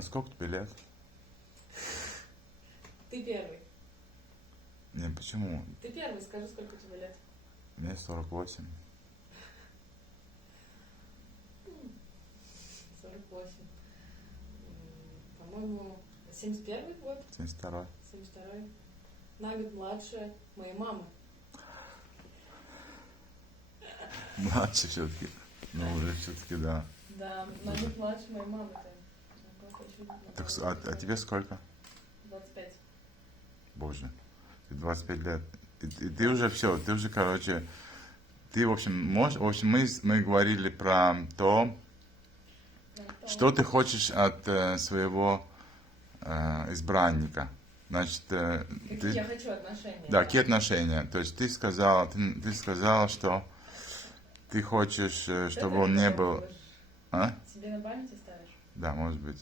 А сколько тебе лет? Ты первый. Не, почему? Ты первый, скажи, сколько тебе лет. Мне 48. 48. По-моему, 71 год. 72. 72. На год младше моей мамы. Младше все-таки. Ну, уже все-таки, да. Да, на год младше моей мамы. Так, а тебе сколько? 25. Боже, ты 25 лет. И ты уже все, ты уже, короче, ты, в общем, можешь, в общем, мы говорили про то, что ты хочешь от своего избранника. Значит, Какие я хочу отношения. Да, какие отношения. То есть ты сказала, что ты хочешь, чтобы он не был... А? Себе на память оставишь? Да, может быть.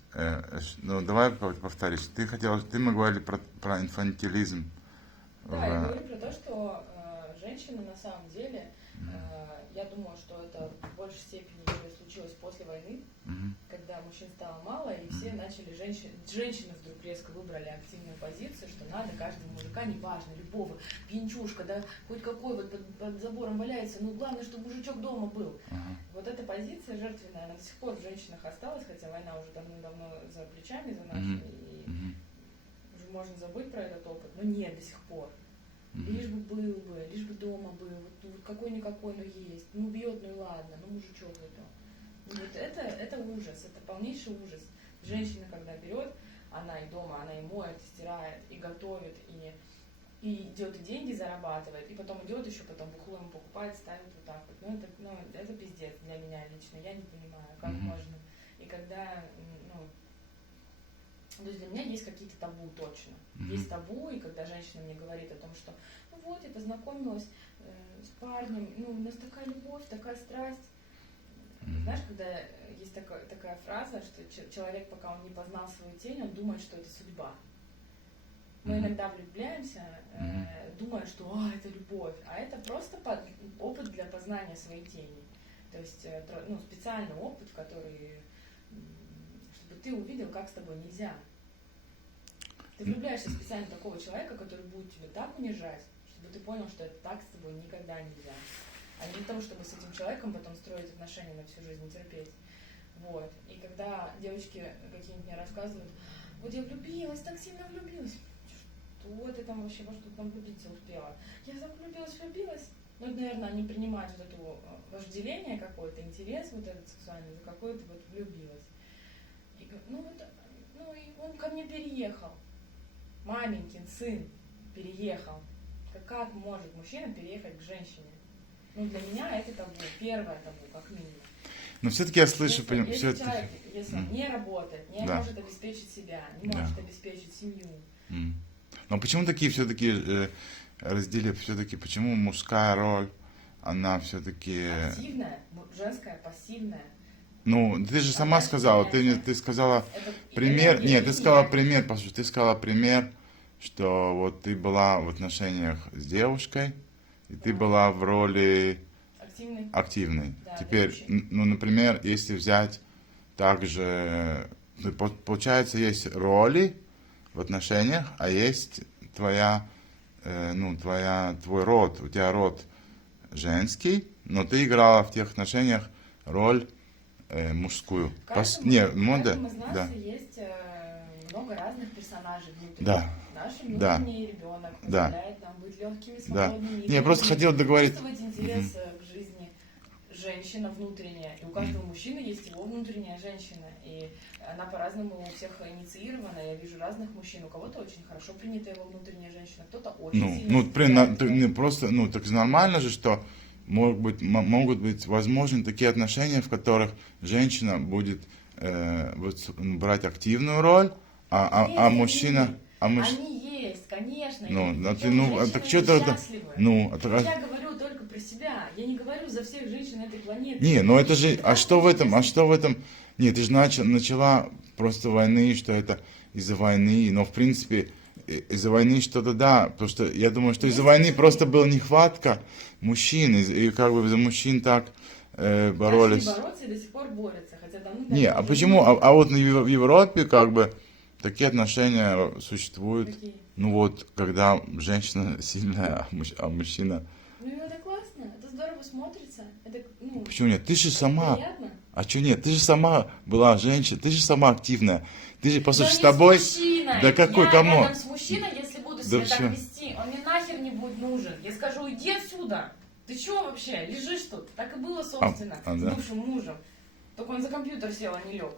Ну, давай повторишь. Мы говорили про инфантилизм. Да, я говорю про то, что женщины на самом деле, я думаю, что это в большей степени случилось после войны, когда мужчин стало мало, и все начали, женщины вдруг резко выбрали активную позицию, что надо каждого мужика, неважно, любого, пьянчушка, да, хоть какой вот под забором валяется, но главное, чтобы мужичок дома был. Вот эта позиция жертвенная, она до сих пор в женщинах осталась, хотя война уже давно за плечами за нашими, и уже можно забыть про этот опыт, но нет, до сих пор. Лишь бы был бы, лишь бы дома был, вот какой-никакой, но есть, ну бьет, ну и ладно, ну мужичок это. Вот это ужас, это полнейший ужас. Женщина, когда берет, она и дома, она и моет, и стирает, и готовит, и идет и деньги зарабатывает, и потом идет еще, потом бухло ему покупает, ставит вот так вот. Это пиздец для меня лично, я не понимаю, как можно. И когда, то есть для меня есть какие-то табу точно. Есть табу, и когда женщина мне говорит о том, что ну вот, я познакомилась с парнем, у нас такая любовь, такая страсть. Знаешь, когда есть такая фраза, что человек, пока он не познал свою тень, он думает, что это судьба. Мы иногда влюбляемся, думая, что это любовь, а это просто опыт для познания своей тени. То есть специальный опыт, который, чтобы ты увидел, как с тобой нельзя. Ты влюбляешься специально в такого человека, который будет тебя так унижать, чтобы ты понял, что это так с тобой никогда нельзя. А не для того, чтобы с этим человеком потом строить отношения на всю жизнь, терпеть. Вот. И когда девочки какие-нибудь мне рассказывают, вот я влюбилась, так сильно влюбилась. Что ты там вообще, во что ты там влюбиться успела? Я так влюбилась. Ну, это, наверное, они принимают вот это вожделение какое-то, интерес вот этот сексуальный, за какой-то вот влюбилась. И, и он ко мне переехал. Маменькин сын переехал. Как может мужчина переехать к женщине? Для меня это табу, первое табу, как минимум. Но все-таки я слышу... Если человек, если он не работает, не может обеспечить себя, не может обеспечить семью. Но почему такие все-таки разделы, все-таки почему мужская роль, она все-таки... Активная, женская, пассивная. Ну, ты же сама сказала, ты сказала пример, ты сказала пример, послушай, ты сказала пример, что вот ты была в отношениях с девушкой, и ты была в роли активной. Да, теперь, например, если взять также, получается, есть роли в отношениях, а есть твой род, у тебя род женский, но ты играла в тех отношениях роль мужскую. Каждому из нас есть много разных персонажей внутри. Да. Наш внутренний ребенок позволяет нам быть легкими, свободными. Я просто хотел договорить. Чувствовать интерес к жизни женщина внутренняя. И у каждого мужчины есть его внутренняя женщина. И она по-разному у всех инициирована. Я вижу разных мужчин. У кого-то очень хорошо принята его внутренняя женщина, кто-то очень сильно. Так нормально же, что могут быть возможны такие отношения, в которых женщина будет брать активную роль, а мужчина... Они есть, конечно. Так что это... Я говорю только про себя. Я не говорю за всех женщин этой планеты. Это же... А что в этом? Нет, ты же начала просто войны, что это из-за войны. Но, в принципе, из-за войны что-то да. Потому что я думаю, что из-за войны просто была нехватка мужчин. И как бы за мужчин так боролись. Начали бороться и до сих пор борются, хотя давно Не, а почему? А вот в Европе как бы такие отношения существуют. Какие? Ну вот, когда женщина сильная, а мужчина... Ну и это классно, это здорово смотрится, это, ну, Почему нет? Ты же сама... приятно. А что нет? Ты же сама была женщина, ты же сама активная. Ты же, послушай, Но с не тобой... мужчиной. Да какой, я кому? рядом с мужчиной, если буду себя всё. так вести, он мне нахер не будет нужен. Я скажу, иди отсюда. Ты чё вообще, лежишь тут? Так и было, собственно, да? с бывшим мужем. Только он за компьютер сел, а не лег.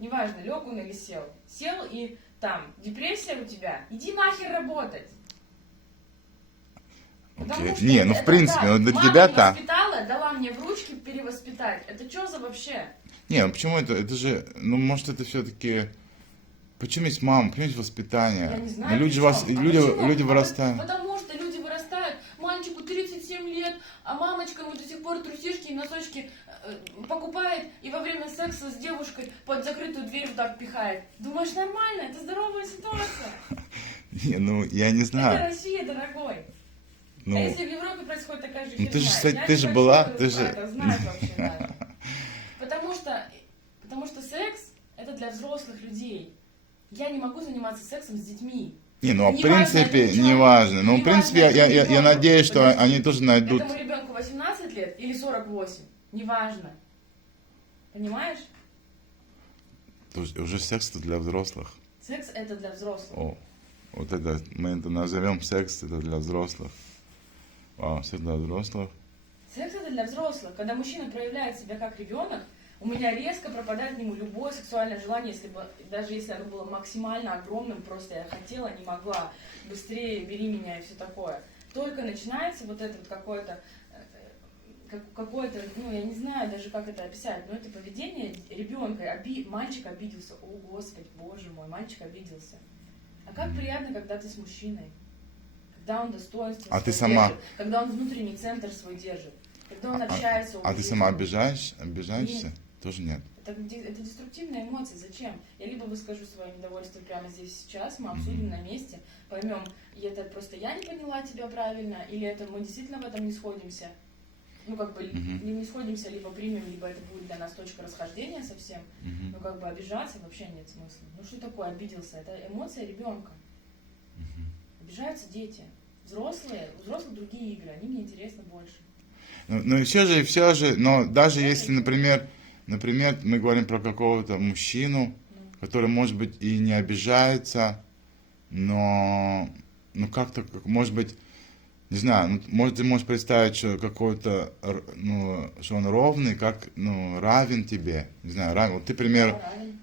Неважно, лег он или сел. Сел и там, депрессия у тебя, иди нахер работать. Потому Окей. что Не, ну в это принципе, так. ну для Мама тебя не так. воспитала, дала мне в ручки перевоспитать. Это что за вообще? Не, ну почему это? Это же, ну может это все-таки... Почему есть мама, почему есть воспитание? Я не знаю, Ну, люди, при чём. Почему? люди вырастают. Потому что люди вырастают, мальчику 37 лет, а мамочка ему до сих пор трусишки и носочки покупает и во время секса с девушкой под закрытую дверь вот так пихает. Думаешь, нормально? Это здоровая ситуация. Не, ну я не Это знаю. Россия, дорогой. Ну, А если в Европе происходит такая же ну, херня? ты же, кстати, Я ты не же хочу была, это ты же... знать вообще даже. Потому что секс это для взрослых людей. Я не могу заниматься сексом с детьми. Не, ну, в Не важно, принципе, это не человек, важно. Ну, не в принципе, важно, это я ребенок. надеюсь, что Подожди. они тоже найдут... Этому ребенку 18 лет или 48, неважно. Понимаешь? То есть уже секс это для взрослых. Секс это для взрослых. О, вот это, мы это назовем секс это для взрослых. Вау, секс для взрослых. Секс это для взрослых. Когда мужчина проявляет себя как ребенок, у меня резко пропадает к нему любое сексуальное желание, даже если оно было максимально огромным, просто я хотела, не могла, быстрее бери меня и все такое. Только начинается вот это вот какое-то, ну я не знаю даже как это описать, но это поведение ребенка, мальчик обиделся, о господи, боже мой, мальчик обиделся. А как приятно, когда ты с мужчиной, когда он достоинство А свое ты сама- держит, когда он внутренний центр свой держит, когда он общается. А ты сама обижаешься? Нет. Тоже нет. Это деструктивная эмоция. Зачем? Я либо выскажу свое недовольство прямо здесь и сейчас, мы обсудим на месте, поймем, и это просто я не поняла тебя правильно, или это мы действительно в этом не сходимся. Ну, как бы, не сходимся, либо примем, либо это будет для нас точка расхождения совсем. Но как бы обижаться вообще нет смысла. Ну, что такое обиделся? Это эмоция ребенка. Обижаются дети. Взрослые, у взрослых другие игры, они мне интересны больше. Ну и все же, но даже если, например, мы говорим про какого-то мужчину, который, может быть, и не обижается, но как-то, может быть, не знаю, может, ты можешь представить, что какой-то, ну, что он ровный, как, ну, равен тебе, не знаю, равен, вот ты, например, Да, равен.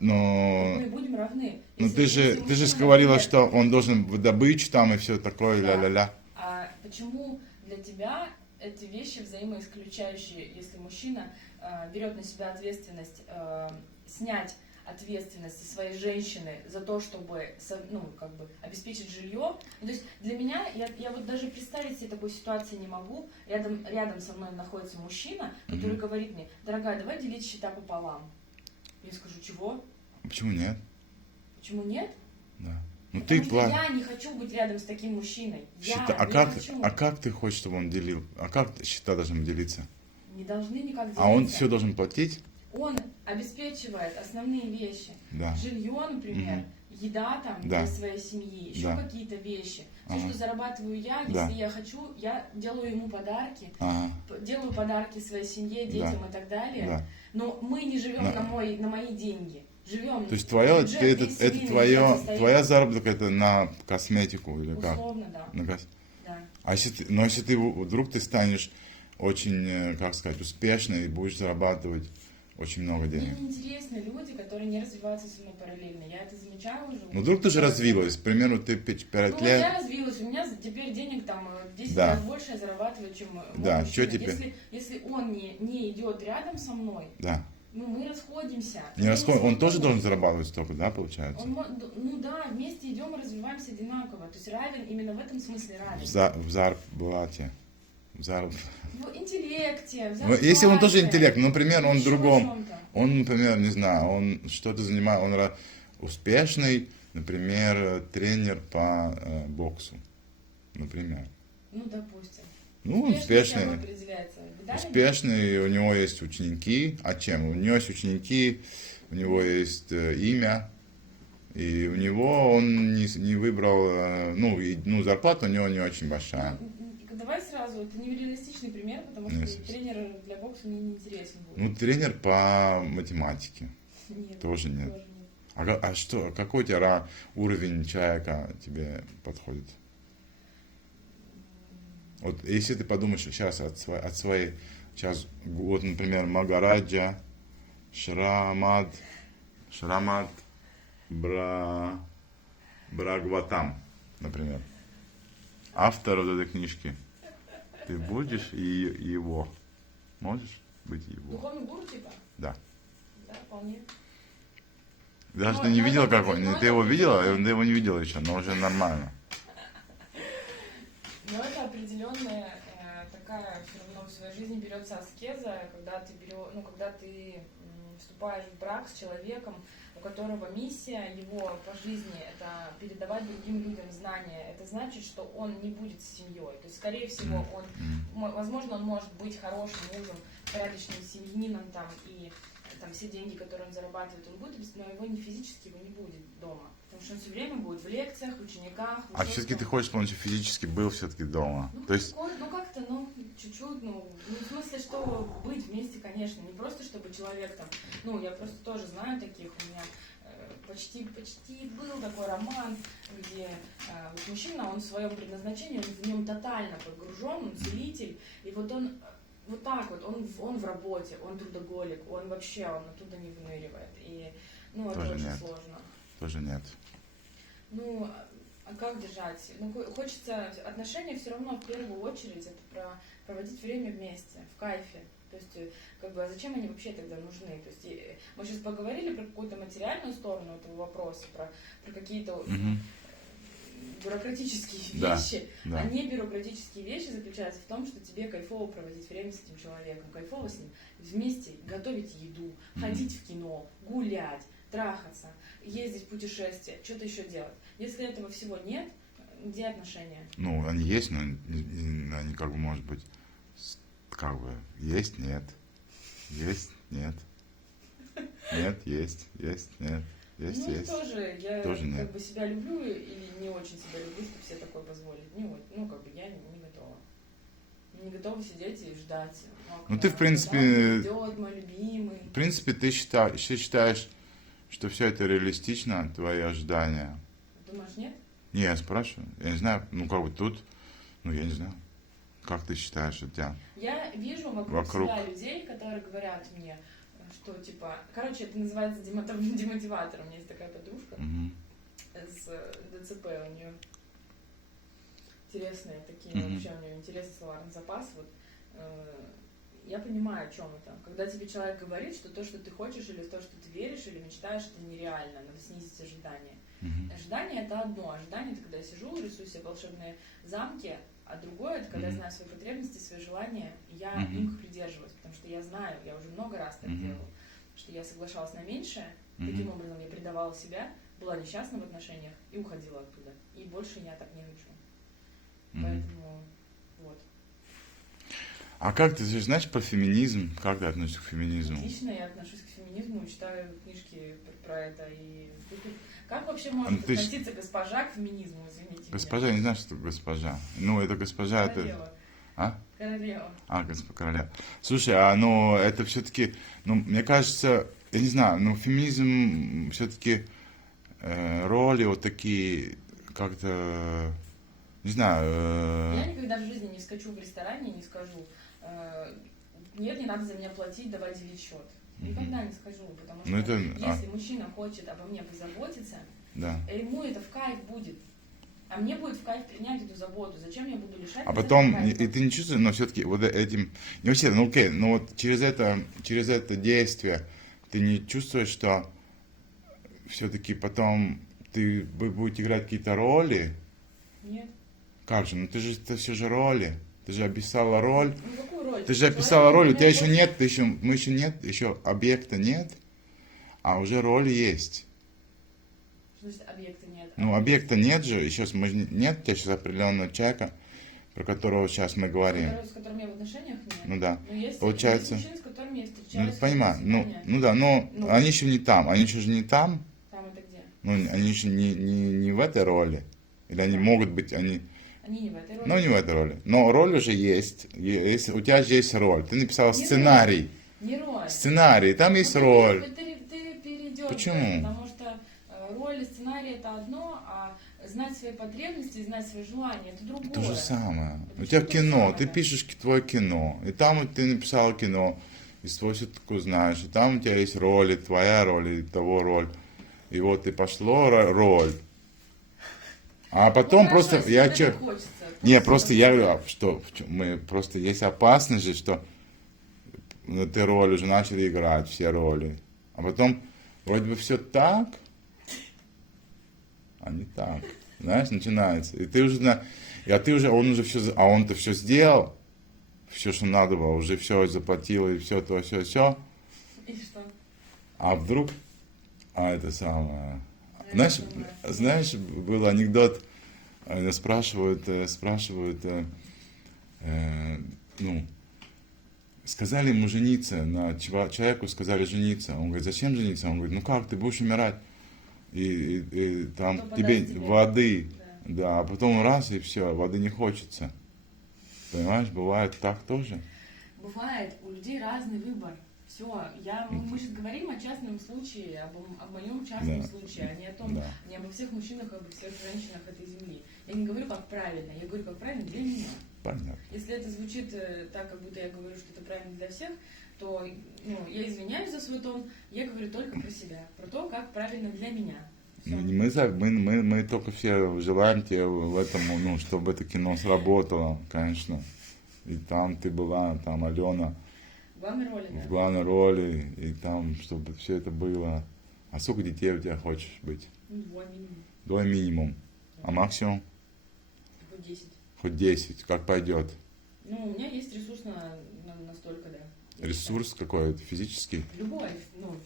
но Мы будем равны. ты же мужчина, говорила, например, что он должен в добычу там и все такое, Да. ля-ля-ля. А почему для тебя эти вещи взаимоисключающие, если мужчина берет на себя ответственность, снять ответственность со своей женщины за то, чтобы, ну, как бы, обеспечить жилье. Ну, то есть для меня, я вот даже представить себе такой ситуации не могу. Рядом со мной находится мужчина, который говорит мне: дорогая, давай делить счета пополам. Я скажу: чего? Почему нет? Почему нет? Да. Ну Потому ты что платишь. я не хочу быть рядом с таким мужчиной. Счета. Я не хочу. А как ты хочешь, чтобы он делил? А как счета должны делиться? Не должны никак делиться. А он все должен платить? Он обеспечивает основные вещи. Да. Жилье, например, еда там Да. для своей семьи, еще Да. какие-то вещи. Все, Ага. что зарабатываю я, Да. если я хочу, я делаю ему подарки, Ага. делаю подарки своей семье, детям и так далее. Да. Но мы не живем Да. на мои деньги. Живем. То есть твое, бюджет, это весь семейный бюджет твое, состоит- твоя заработок это на косметику или как? Условно, да. Да. А если ты вдруг ты станешь очень, как сказать, успешной и будешь зарабатывать очень много Мне денег. неинтересны люди, которые не развиваются со мной параллельно. Я это замечаю уже. Ну вдруг ты же развилась, к примеру, ты 5 Ну, лет. я развилась, у меня теперь денег там 10 Да. раз больше я зарабатываю, чем мой Да, мужчина. чё теперь? Если он не идет рядом со мной, Да. ну мы расходимся. Не расходит, он тоже должен зарабатывать. зарабатывать столько, да, получается? Ну да, вместе идем и развиваемся одинаково. То есть равен именно в этом смысле равен. В зарплате. В интеллекте, в Ну, если он тоже зарплате, интеллект, ну, например, он в ещё другом, чём-то. он, например, не знаю, он что-то занимает, он успешный, например, тренер по боксу, например. Ну, допустим. Ну, Чем успешный. определяется? Медалями? Успешный, у него есть ученики. А чем? У него есть ученики, у него есть имя. И у него он не выбрал, ну, зарплата у него не очень большая. Давай сразу, это нереалистичный пример, потому что Yes. тренер для бокса мне не интересен будет. Ну, тренер по математике. Нет, Тоже нет. тоже нет. А что, какой у тебя уровень человека тебе подходит? Вот если ты подумаешь сейчас от своей, сейчас, вот, например, Магараджа, Шрамад Брагватам, например, автор вот этой книжки, ты будешь его? Можешь быть его? Духовный гуру типа? Да. Да, вполне. Даже Ну, ты не ну, видела, это как он, определенно- ты его видела? Ты его не видела еще, но уже нормально. Но это определенная такая, все равно в своей жизни берется аскеза, когда ты вступаешь в брак с человеком, у которого миссия его по жизни это передавать другим людям знания. Это значит, что он не будет с семьей. То есть, скорее всего, возможно, он может быть хорошим мужем, порядочным семьянином там и там все деньги, которые он зарабатывает, он будет, но его не физически его не будет дома. Потому что он все время будет в лекциях, в учениках. А все-таки ты хочешь, чтобы он физически был все-таки дома? Ну, То есть, как-то, чуть-чуть, в смысле, что быть вместе, конечно, не просто, чтобы человек там, я просто тоже знаю таких, у меня почти был такой роман, где вот мужчина, он в своем предназначении, он в нем тотально погружен, он целитель, и вот он вот так вот, он в работе, он трудоголик, он оттуда не выныривает, и, это Тоже очень нет. сложно. тоже нет. А как держать? Хочется отношения все равно в первую очередь это про проводить время вместе, в кайфе. То есть, а зачем они вообще тогда нужны? То есть, мы сейчас поговорили про какую-то материальную сторону этого вопроса, про какие-то бюрократические Да, вещи. да. А не бюрократические вещи заключаются в том, что тебе кайфово проводить время с этим человеком, кайфово с ним вместе готовить еду, ходить в кино, гулять, трахаться, ездить в путешествия, что-то еще делать. Если этого всего нет, где отношения? Ну, они есть, но они может быть, есть, нет. Есть, нет. Нет, есть, нет. Есть. Тоже я Тоже нет. себя люблю или не очень себя люблю, чтобы себе такое позволить. Я не готова. Не готова сидеть и ждать. Ты, в принципе, Идет мой любимый. В принципе, ты считаешь, что все это реалистично, твои ожидания? Думаешь, нет? Не, я спрашиваю. Я не знаю, тут, я не знаю. Как ты считаешь, у тебя? Я вижу вокруг себя людей, которые говорят мне, что это называется демотиватор. У меня есть такая подружка с ДЦП, у нее интересные такие, вообще у нее интересный словарный запас. Я понимаю, о чем это. Когда тебе человек говорит, что то, что ты хочешь, или то, что ты веришь, или мечтаешь, это нереально, надо снизить ожидания. Ожидание это одно. Ожидание это когда я сижу, рисую себе волшебные замки, а другое это когда я знаю свои потребности, свои желания, и я их придерживаюсь, потому что я знаю, я уже много раз так делала, что я соглашалась на меньшее, таким образом я предавала себя, была несчастна в отношениях и уходила оттуда. И больше я так не хочу. Поэтому вот. А как ты же знаешь про феминизм? Как ты относишься к феминизму? Отлично, я отношусь к феминизму, читаю книжки про это. И как вообще может относиться госпожа к феминизму, извините Госпожа, меня? я не знаю, что такое госпожа. Это госпожа, Королева. это... А? Королева. Королева. Слушай, это все-таки, мне кажется, я не знаю, феминизм все-таки роли вот такие, как-то, не знаю... Я никогда в жизни не скачу в ресторане и не скажу, нет, не надо за меня платить, давай делить счет. Никогда не скажу, потому что если мужчина хочет обо мне позаботиться, ему это в кайф будет. А мне будет в кайф принять эту заботу. Зачем я буду лишать? А потом, и ты не чувствуешь, но все-таки вот этим... Не вообще, окей, но вот через это действие ты не чувствуешь, что все-таки потом ты будешь играть какие-то роли? Нет. Как же? Это все же роли. Ты же описала роль. Какую роль? Ты же описала роль, у тебя еще нет, еще объекта нет, а уже роли есть. Что значит объекта нет? Объекта нет же, нет у тебя сейчас определенного человека, про которого сейчас мы говорим. С которым я в отношениях нет. Ну да. Но есть, Получается- есть мужчины, с которыми я Ну, встречаюсь. понимаю, свидания. ну да, но Ну. они еще не там, они еще же не там, Там это где? ну, они же не в этой роли. Или они Да. могут быть, они, Они не в этой роли. ну, не в этой роли. Но роль уже есть, у тебя же есть роль. Ты написала Не сценарий. Не роль. Сценарий, там есть Ну, роль. Ты перейдешь. Почему? Потому что роль и сценарий это одно, а знать свои потребности, знать свои желания это другое. То же самое. Это У тебя что то кино, самое, ты да. пишешь твое кино, и там вот ты написал кино, и свой все такое знаешь, и там у тебя есть роли, твоя роль, и того роль. И вот и пошло роль. А потом Ну, просто хорошо, я если тебе че. так хочется. Не, просто я говорю, что мы просто есть опасность же, что ты роль уже начали играть, все роли. А потом вроде бы все так, а не так. Знаешь, начинается. И ты уже он уже все, а он-то все сделал, все, что надо было, уже все заплатил, и все то, все. И что? А вдруг, это самое. Да, Знаешь, был анекдот, спрашивают, ну, сказали ему жениться, человеку сказали жениться. Он говорит, зачем жениться? Он говорит, ну как, ты будешь умирать, и там Кто тебе подаст тебе? воды, Да. да, а потом раз, и все, воды не хочется. Понимаешь, бывает так тоже. Бывает, у людей разный выбор. Все, мы сейчас говорим о частном случае, о моем частном Да. случае, а не о том, Да. не обо всех мужчинах, обо всех женщинах этой земли. Я не говорю как правильно, я говорю как правильно для меня. Понятно. Если это звучит так, как будто я говорю, что это правильно для всех, то я извиняюсь за свой тон, я говорю только про себя, про то, как правильно для меня. Всё. Мы только все желаем тебе в этом, ну, чтобы это кино сработало, конечно. И там ты была, там Алена В главной роли, да? в главной роли, и там, чтобы все это было. А сколько детей у тебя хочешь быть? Ну, 2 минимум, 2 минимум. А максимум? хоть 10. Хоть 10, как пойдет. Ну, у меня есть ресурс настолько, да. Ресурс какой-то физический. Любой,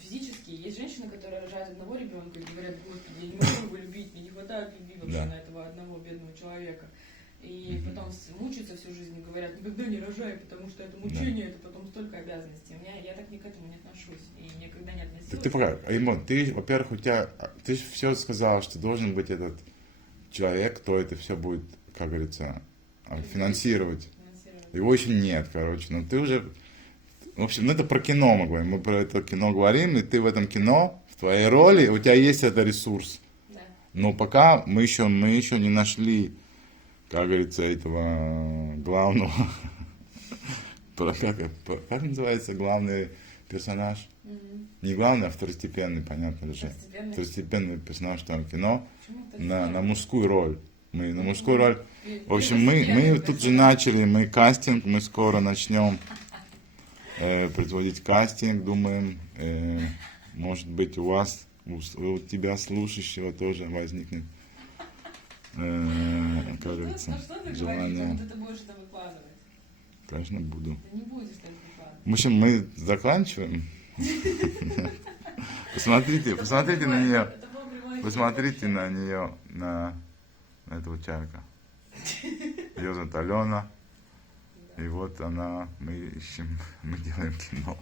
физический. Есть женщины, которые рожают одного ребенка и говорят, господи, я не могу его любить, мне не хватает любви вообще Да. на этого одного бедного человека. И потом мучаются всю жизнь и говорят, никогда не рожай, потому что это мучение, это потом столько обязанностей. Я так ни к этому не отношусь и никогда не относилась. Так ты пока, Аймон, ты, во-первых, ты же все сказал, что должен быть этот человек, кто это все будет, как говорится, финансировать. Финансировать. Его еще нет, короче. Но ты уже... В общем, это про кино мы говорим. Мы про это кино говорим, и ты в этом кино, в твоей роли, у тебя есть этот ресурс. Да. Но пока мы еще не нашли, как говорится, этого главного... Как называется главный персонаж? Мгм. Не главный, а второстепенный, понятно же. Второстепенный. Второстепенный персонаж там кино Почему это на сделано? мужскую роль. Мы на мужскую роль. В общем, Первостепенный мы тут же персонаж. начали, мы кастинг, мы скоро начнем производить кастинг, думаем, может быть у тебя слушающего тоже возникнет, как говорится, Ну что ты желание. говоришь, ты будешь это выкладывать? Конечно, буду. Ты не будешь это выкладывать. В общем, мы заканчиваем. Посмотрите на нее. Это был прямой Посмотрите эфир. на нее, на этого человека. Ее зовут Алена. И вот мы делаем кино.